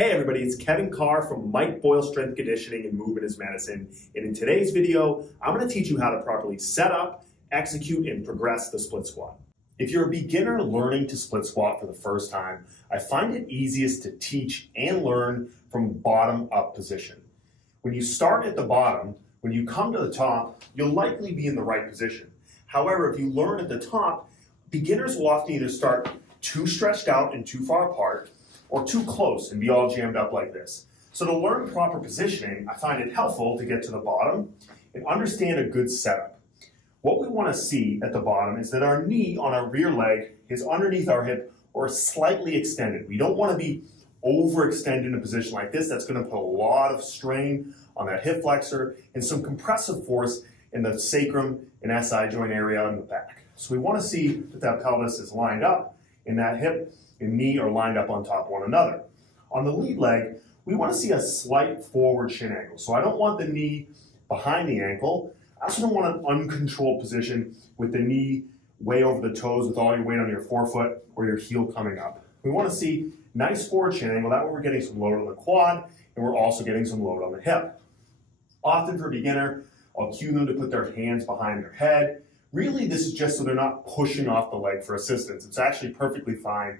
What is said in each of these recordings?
Hey everybody, it's Kevin Carr from Mike Boyle Strength Conditioning and Movement is Medicine. And in today's video, I'm going to teach you how to properly set up, execute, and progress the split squat. If you're a beginner learning to split squat for the first time, I find it easiest to teach and learn from bottom up position. When you start at the bottom, when you come to the top, you'll likely be in the right position. However, if you learn at the top, beginners will often either start too stretched out and too far apart, or too close and be all jammed up like this. So to learn proper positioning, I find it helpful to get to the bottom and understand a good setup. What we want to see at the bottom is that our knee on our rear leg is underneath our hip or slightly extended. We don't want to be overextended in a position like this. That's going to put a lot of strain on that hip flexor and some compressive force in the sacrum and SI joint area in the back. So we want to see that that pelvis is lined up and that hip and knee are lined up on top of one another. On the lead leg, we want to see a slight forward shin angle. So I don't want the knee behind the ankle. I also don't want an uncontrolled position with the knee way over the toes with all your weight on your forefoot or your heel coming up. We want to see nice forward shin angle. That way we're getting some load on the quad and we're also getting some load on the hip. Often for a beginner, I'll cue them to put their hands behind their head. Really, this is just so they're not pushing off the leg for assistance. It's actually perfectly fine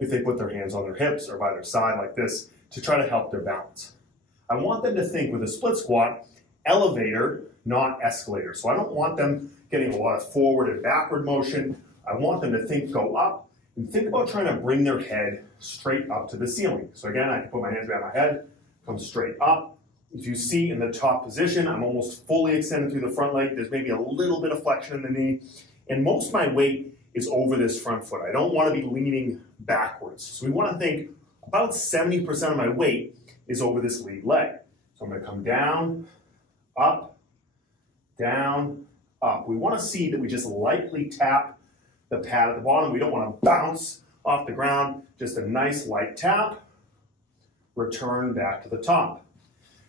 if they put their hands on their hips or by their side like this to try to help their balance. I want them to think with a split squat, elevator, not escalator. So I don't want them getting a lot of forward and backward motion. I want them to think go up and think about trying to bring their head straight up to the ceiling. So again, I can put my hands behind my head, come straight up. If you see in the top position, I'm almost fully extended through the front leg. There's maybe a little bit of flexion in the knee. And most of my weight is over this front foot. I don't want to be leaning backwards. So we want to think about 70% of my weight is over this lead leg. So I'm going to come down, up, up. We want to see that we just lightly tap the pad at the bottom. We don't want to bounce off the ground. Just a nice light tap. Return back to the top.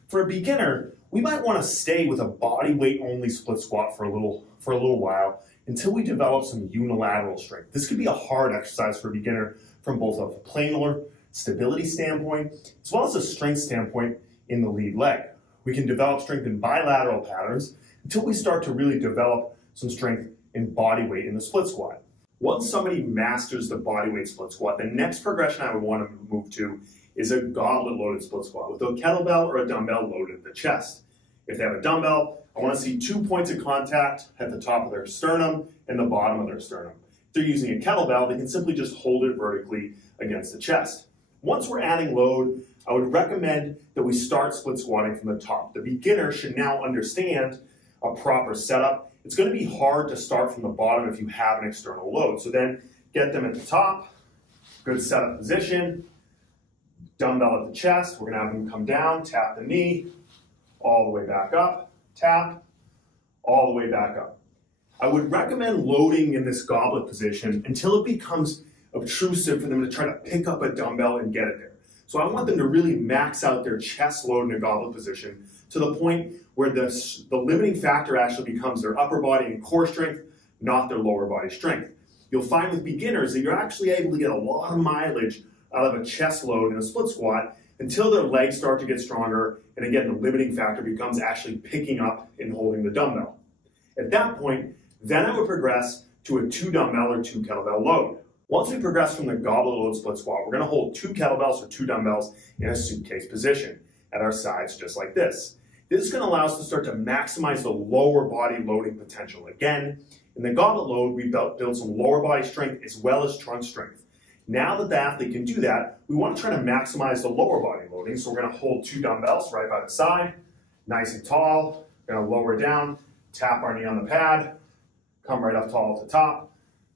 For a beginner, we might want to stay with a body weight only split squat for a little while until we develop some unilateral strength. This could be a hard exercise for a beginner from both a planar stability standpoint as well as a strength standpoint in the lead leg. We can develop strength in bilateral patterns until we start to really develop some strength in body weight in the split squat. Once somebody masters the body weight split squat, the next progression I would want to move to is a goblet loaded split squat with a kettlebell or a dumbbell loaded at the chest. If they have a dumbbell, I want to see 2 points of contact at the top of their sternum and the bottom of their sternum. If they're using a kettlebell, they can simply just hold it vertically against the chest. Once we're adding load, I would recommend that we start split squatting from the top. The beginner should now understand a proper setup. It's going to be hard to start from the bottom if you have an external load. So then get them at the top, good setup position, dumbbell at the chest. We're going to have them come down, tap the knee, all the way back up, tap, all the way back up. I would recommend loading in this goblet position until it becomes obtrusive for them to try to pick up a dumbbell and get it there. So I want them to really max out their chest load in a goblet position to the point where the limiting factor actually becomes their upper body and core strength, not their lower body strength. You'll find with beginners that you're actually able to get a lot of mileage out of a chest load in a split squat until their legs start to get stronger, and again, the limiting factor becomes actually picking up and holding the dumbbell. At that point, then I would progress to a 2 dumbbell or 2 kettlebell load. Once we progress from the goblet load split squat, we're going to hold 2 kettlebells or 2 dumbbells in a suitcase position at our sides, just like this. This is going to allow us to start to maximize the lower body loading potential. Again, in the goblet load, we build some lower body strength as well as trunk strength. Now that the athlete can do that, we want to try to maximize the lower body loading. So we're going to hold 2 dumbbells right by the side, nice and tall. We're going to lower down, tap our knee on the pad, come right up tall at the top,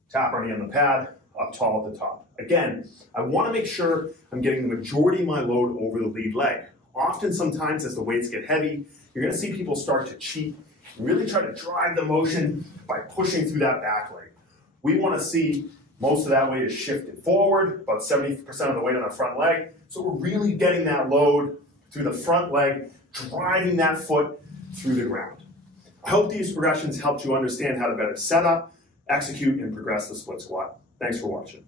tap our knee on the pad, up tall at the top. Again, I want to make sure I'm getting the majority of my load over the lead leg. Often, sometimes as the weights get heavy, you're going to see people start to cheat and really try to drive the motion by pushing through that back leg. We want to see most of that weight is shifted forward, about 70% of the weight on the front leg. So we're really getting that load through the front leg, driving that foot through the ground. I hope these progressions helped you understand how to better set up, execute, and progress the split squat. Thanks for watching.